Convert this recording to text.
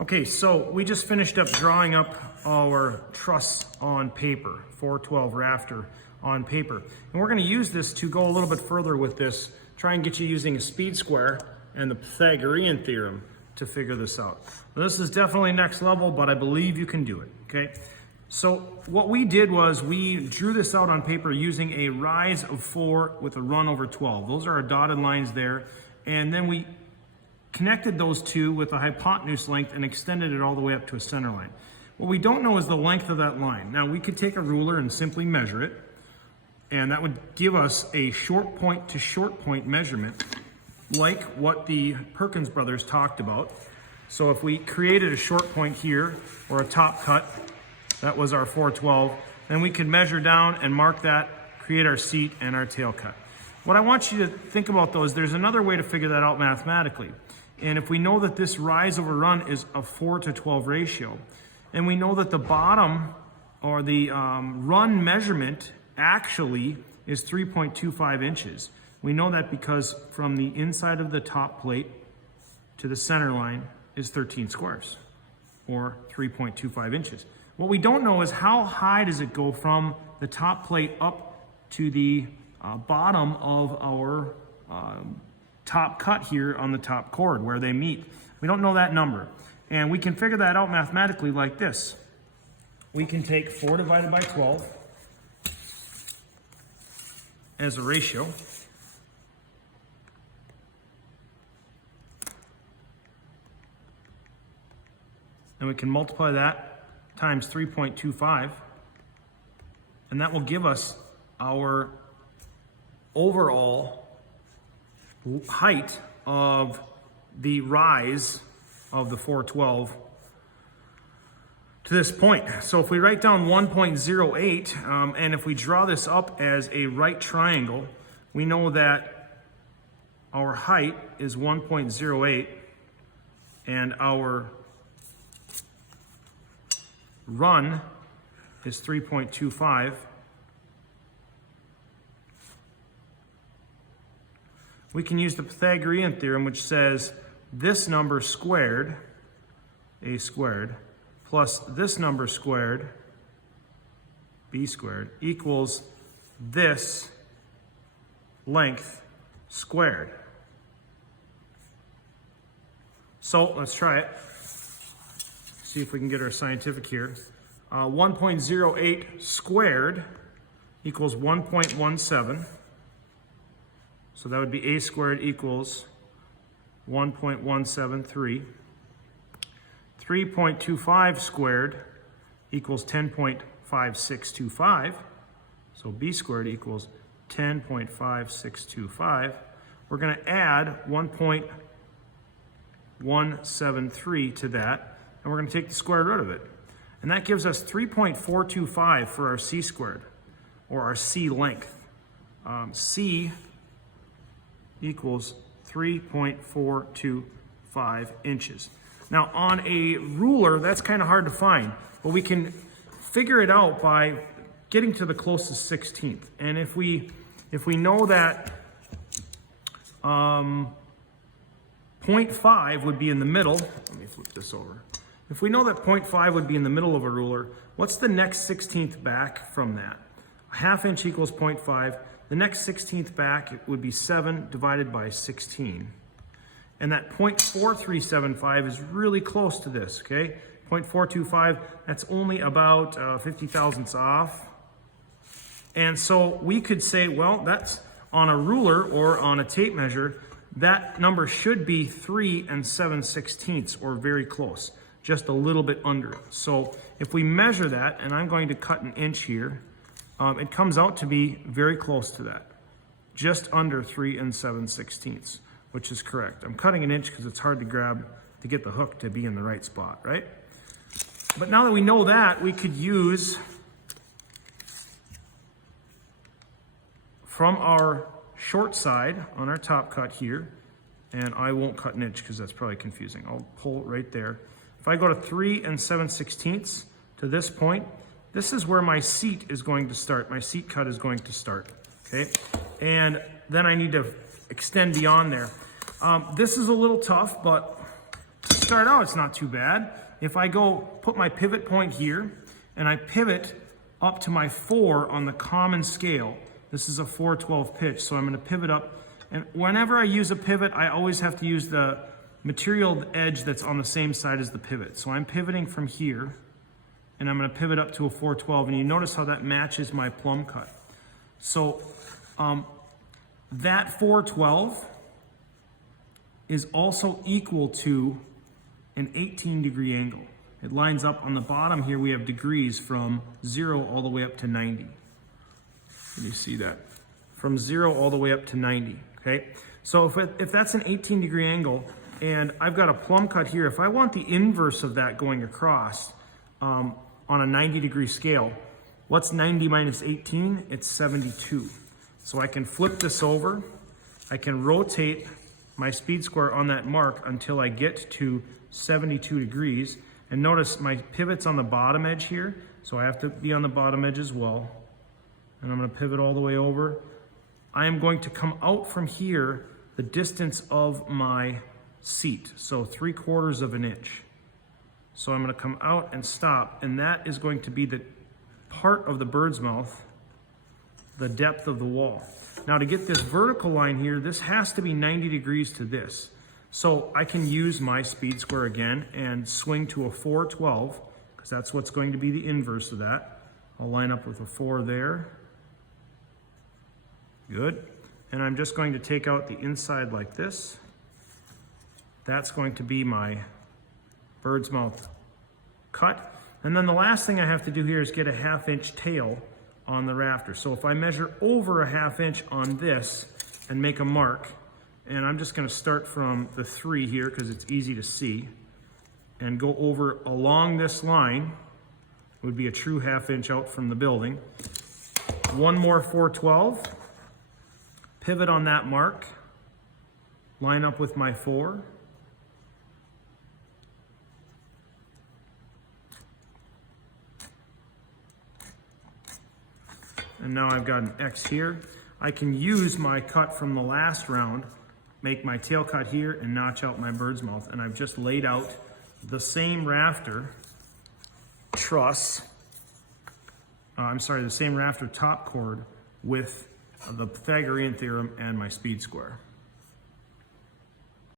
Okay, so we just finished up drawing up our truss on paper, 412 rafter on paper. And we're going to use this to go a little bit further with this, try and get you using a speed square and the Pythagorean theorem to figure this out. Now, this is definitely next level, but I believe you can do it, okay? So what we did was we drew this out on paper using a rise of 4 with a run over 12. Those are our dotted lines there. And then we connected those two with a hypotenuse length and extended it all the way up to a center line. What we don't know is the length of that line. Now we could take a ruler and simply measure it, and that would give us a short point to short point measurement, like what the Perkins brothers talked about. So if we created a short point here, or a top cut, that was our 412, then we could measure down and mark that, create our seat and our tail cut. What I want you to think about though is there's another way to figure that out mathematically. And if we know that this rise over run is a 4 to 12 ratio, and we know that the bottom or the run measurement actually is 3.25 inches. We know that because from the inside of the top plate to the center line is 13 squares, or 3.25 inches. What we don't know is how high does it go from the top plate up to the bottom of our top cut here on the top chord where they meet. We don't know that number. And we can figure that out mathematically like this. We can take 4 divided by 12 as a ratio. And we can multiply that times 3.25. And that will give us our overall height of the rise of the 412 to this point. So if we write down 1.08, and if we draw this up as a right triangle, we know that our height is 1.08 and our run is 3.25. We can use the Pythagorean theorem, which says this number squared, a squared, plus this number squared, b squared, equals this length squared. So let's try it. See if we can get our scientific here. 1.08 squared equals 1.17. So that would be a squared equals 1.173. 3.25 squared equals 10.5625. So b squared equals 10.5625. We're going to add 1.173 to that, and we're going to take the square root of it. And that gives us 3.425 for our c squared, or our c length. C equals 3.425 inches. Now on a ruler, that's kind of hard to find, but we can figure it out by getting to the closest 16th. And if we know that 0.5 would be in the middle, let me flip this over. If we know that 0.5 would be in the middle of a ruler, what's the next 16th back from that? A ½ inch equals 0.5. The next 16th back would be 7 divided by 16. And that 0.4375 is really close to this, okay? 0.425, that's only about 50 thousandths off. And so we could say, well, that's on a ruler or on a tape measure, that number should be 3 7/16, or very close, just a little bit under it. So if we measure that, and I'm going to cut an inch here, it comes out to be very close to that, just under 3 7/16, which is correct. I'm cutting an inch because it's hard to grab to get the hook to be in the right spot, right? But now that we know that, we could use from our short side on our top cut here, and I won't cut an inch because that's probably confusing. I'll pull it right there. If I go to 3 7/16 to this point, this is where my seat is going to start. My seat cut is going to start, okay? And then I need to extend beyond there. This is a little tough, but start out, it's not too bad. If I go put my pivot point here, and I pivot up to my 4 on the common scale, this is a 4/12 pitch, so I'm going to pivot up. And whenever I use a pivot, I always have to use the material edge that's on the same side as the pivot. So I'm pivoting from here, and I'm going to pivot up to a 4/12, and you notice how that matches my plumb cut. So that 4/12 is also equal to an 18-degree angle. It lines up on the bottom here. We have degrees from 0 all the way up to 90. Can you see that? From 0 all the way up to 90, okay? So if that's an 18-degree angle, and I've got a plumb cut here, if I want the inverse of that going across on a 90-degree scale, what's 90 minus 18? It's 72. So I can flip this over. I can rotate my speed square on that mark until I get to 72 degrees. And notice my pivot's on the bottom edge here, so I have to be on the bottom edge as well. And I'm going to pivot all the way over. I am going to come out from here the distance of my seat, so 3/4 of an inch. So I'm going to come out and stop, and that is going to be the part of the bird's mouth, the depth of the wall. Now to get this vertical line here, this has to be 90 degrees to this. So I can use my speed square again and swing to a 4/12, because that's what's going to be the inverse of that. I'll line up with a 4 there. Good. And I'm just going to take out the inside like this. That's going to be my bird's mouth cut. And then the last thing I have to do here is get a 1/2 inch tail on the rafter. So if I measure over a 1/2 inch on this and make a mark, and I'm just going to start from the 3 here because it's easy to see, and go over along this line, would be a true 1/2 inch out from the building. One more 4/12, pivot on that mark, line up with my 4, and now I've got an X here. I can use my cut from the last round, make my tail cut here, and notch out my bird's mouth. And I've just laid out the same rafter truss, the same rafter top chord with the Pythagorean theorem and my speed square.